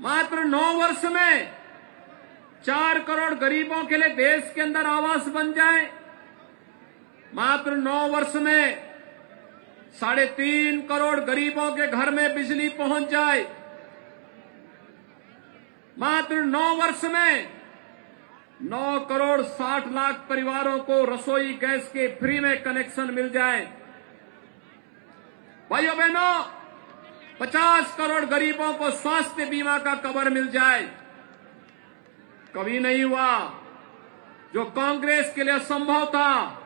मात्र 9 वर्ष में 4 करोड़ गरीबों के लिए देश के अंदर आवास बन जाए। मात्र 9 वर्ष में 3.5 करोड़ गरीबों के घर में बिजली पहुंच जाए। मात्र 9 वर्ष में 9 करोड़ 60 लाख परिवारों को रसोई गैस के फ्री में कनेक्शन मिल जाए। भाइयों बहनों, 50 करोड़ गरीबों को स्वास्थ्य बीमा का कवर मिल जाए। कभी नहीं हुआ। जो कांग्रेस के लिए असंभव था,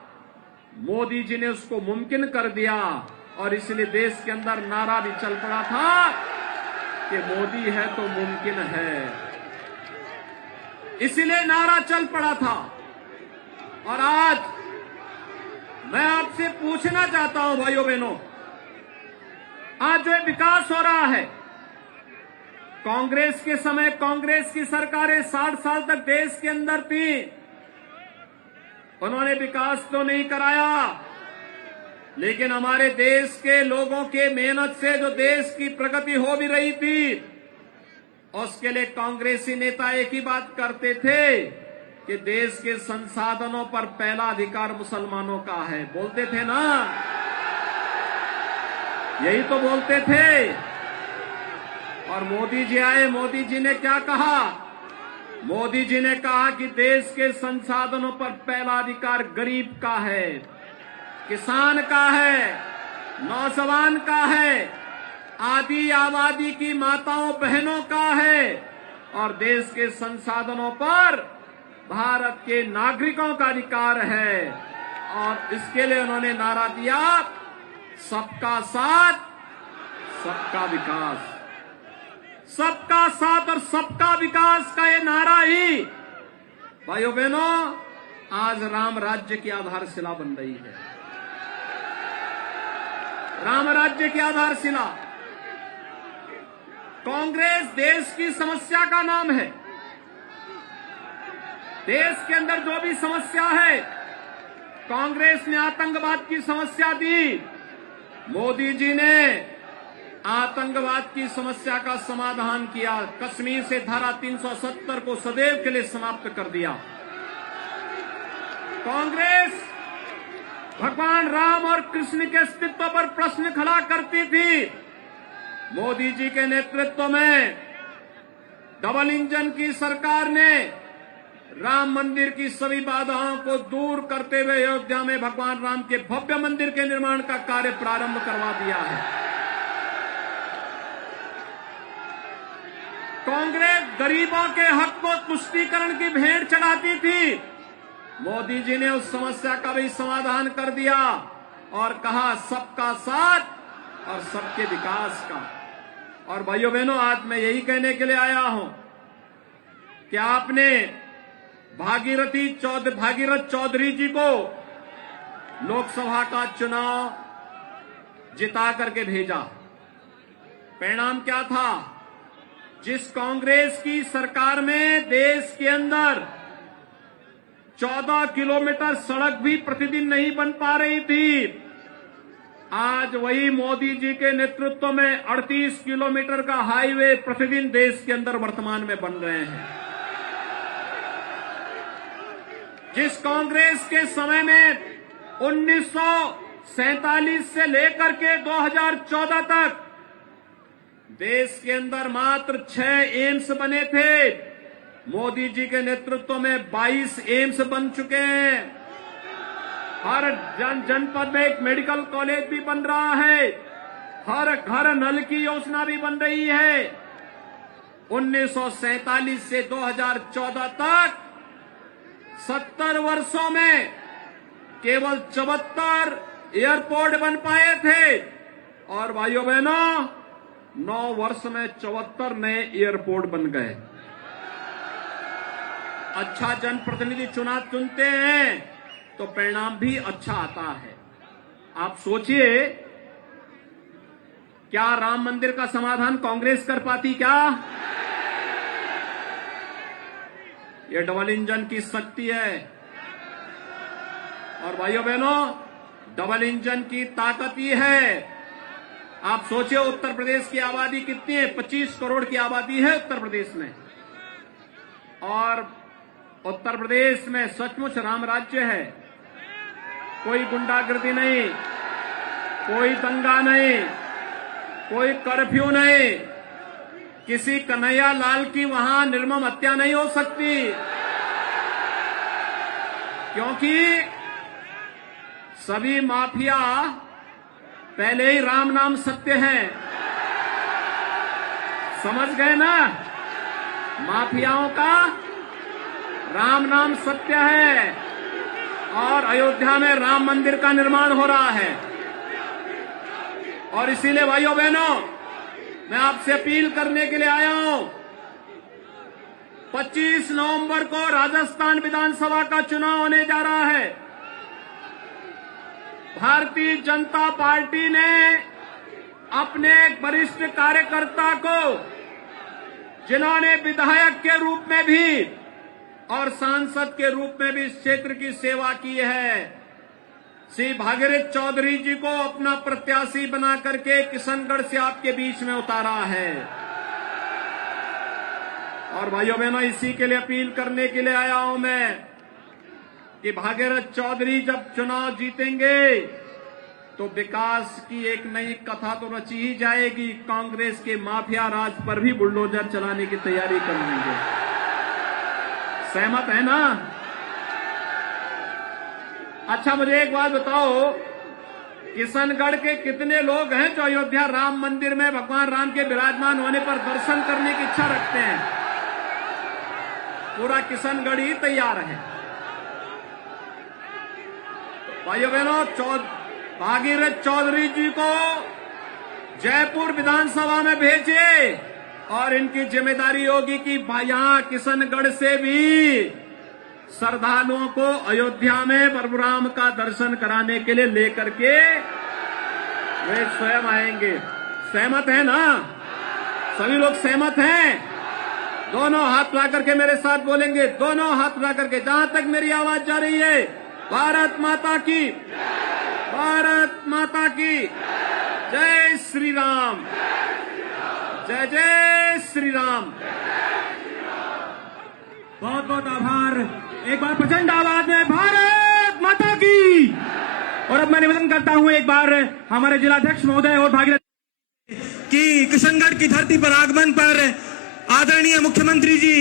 मोदी जी ने उसको मुमकिन कर दिया और इसलिए देश के अंदर नारा भी चल पड़ा था कि मोदी है तो मुमकिन है। इसलिए नारा चल पड़ा था। और आज मैं आपसे पूछना चाहता हूं भाइयों बहनों, आज जो विकास हो रहा है, कांग्रेस के समय कांग्रेस की सरकारें 60 साल तक देश के अंदर थी, उन्होंने विकास तो नहीं कराया, लेकिन हमारे देश के लोगों के मेहनत से जो देश की प्रगति हो भी रही थी, उसके लिए कांग्रेसी नेता एक ही बात करते थे कि देश के संसाधनों पर पहला अधिकार मुसलमानों का है। बोलते थे ना, यही तो बोलते थे। और मोदी जी आए, मोदी जी ने क्या कहा? मोदी जी ने कहा कि देश के संसाधनों पर पहला अधिकार गरीब का है, किसान का है, नौजवान का है, आदि आबादी की माताओं बहनों का है, और देश के संसाधनों पर भारत के नागरिकों का अधिकार है। और इसके लिए उन्होंने नारा दिया, सबका साथ, सबका विकास। सबका साथ और सबका विकास का ये नारा ही भाइयों बहनों आज राम राज्य की आधारशिला बन रही है। राम राज्य की आधारशिला। कांग्रेस देश की समस्या का नाम है। देश के अंदर जो भी समस्या है, कांग्रेस ने आतंकवाद की समस्या दी, मोदी जी ने आतंकवाद की समस्या का समाधान किया। कश्मीर से धारा 370 को सदैव के लिए समाप्त कर दिया। कांग्रेस भगवान राम और कृष्ण के अस्तित्व पर प्रश्न खड़ा करती थी। मोदी जी के नेतृत्व में डबल इंजन की सरकार ने राम मंदिर की सभी बाधाओं को दूर करते हुए अयोध्या में भगवान राम के भव्य मंदिर के निर्माण का कार्य प्रारंभ करवा दिया है। कांग्रेस गरीबों के हक को तुष्टीकरण की भेंट चढ़ाती थी। मोदी जी ने उस समस्या का भी समाधान कर दिया और कहा सबका साथ और सबके विकास का। और भाइयों बहनों, आज मैं यही कहने के लिए आया हूं कि आपने भागीरथ चौधरी जी को लोकसभा का चुनाव जिता करके भेजा। परिणाम क्या था? जिस कांग्रेस की सरकार में देश के अंदर 14 किलोमीटर सड़क भी प्रतिदिन नहीं बन पा रही थी, आज वही मोदी जी के नेतृत्व में 38 किलोमीटर का हाईवे प्रतिदिन देश के अंदर वर्तमान में बन रहे हैं। जिस कांग्रेस के समय में 1947 से लेकर के 2014 तक देश के अंदर मात्र 6 एम्स बने थे, मोदी जी के नेतृत्व में 22 एम्स बन चुके हैं। हर जनपद में एक मेडिकल कॉलेज भी बन रहा है। हर घर नल की योजना भी बन रही है। 1947 से 2014 तक 70 वर्षों में केवल 74 एयरपोर्ट बन पाए थे। और भाइयों बहनों, 9 वर्ष में 74 नए एयरपोर्ट बन गए। अच्छा जनप्रतिनिधि चुनते हैं तो परिणाम भी अच्छा आता है। आप सोचिए, क्या राम मंदिर का समाधान कांग्रेस कर पाती? क्या ये डबल इंजन की शक्ति है। और भाइयों बहनों, डबल इंजन की ताकत ही है आप सोचिए उत्तर प्रदेश की आबादी कितनी है? 25 करोड़ की आबादी है उत्तर प्रदेश में, और उत्तर प्रदेश में सचमुच राम राज्य है। कोई गुंडागर्दी नहीं, कोई दंगा नहीं, कोई कर्फ्यू नहीं, किसी कन्हैया लाल की वहां निर्मम हत्या नहीं हो सकती, क्योंकि सभी माफिया पहले ही राम नाम सत्य है। समझ गए ना? माफियाओं का राम नाम सत्य है, और अयोध्या में राम मंदिर का निर्माण हो रहा है। और इसीलिए भाइयों बहनों, मैं आपसे अपील करने के लिए आया हूं। 25 नवंबर को राजस्थान विधानसभा का चुनाव होने जा रहा है। भारतीय जनता पार्टी ने अपने एक वरिष्ठ कार्यकर्ता को, जिन्होंने विधायक के रूप में भी और सांसद के रूप में भी इस क्षेत्र की सेवा की है, श्री भागीरथ चौधरी जी को अपना प्रत्याशी बना करके किशनगढ़ से आपके बीच में उतारा है। और भाइयों बहनों, इसी के लिए अपील करने के लिए आया हूं मैं कि भागीरथ चौधरी जब चुनाव जीतेंगे तो विकास की एक नई कथा तो रची ही जाएगी। कांग्रेस के माफिया राज पर भी बुलडोजर चलाने की तैयारी कर लेंगे। सहमत है ना? अच्छा, मुझे एक बात बताओ, किशनगढ़ के कितने लोग हैं जो अयोध्या राम मंदिर में भगवान राम के विराजमान होने पर दर्शन करने की इच्छा रखते हैं? पूरा किशनगढ़ ही तैयार है। भाइयों बहनों, भागीरथ चौधरी जी को जयपुर विधानसभा में भेजिए, और इनकी जिम्मेदारी होगी कि यहां किशनगढ़ से भी श्रद्धालुओं को अयोध्या में प्रभु राम का दर्शन कराने के लिए लेकर के वे स्वयं आएंगे। सहमत है ना? सभी लोग सहमत हैं? दोनों हाथ ला करके मेरे साथ बोलेंगे, दोनों हाथ ला करके, जहां तक मेरी आवाज जा रही है। भारत माता की, भारत माता की जय श्री राम, जय जय श्री राम। बहुत बहुत आभार। एक बार प्रचंड आवाज में भारत माता की। और अब मैं निवेदन करता हूं एक बार हमारे जिलाध्यक्ष महोदय और भागीरथ की किशनगढ़ की धरती पर आगमन पर आदरणीय मुख्यमंत्री जी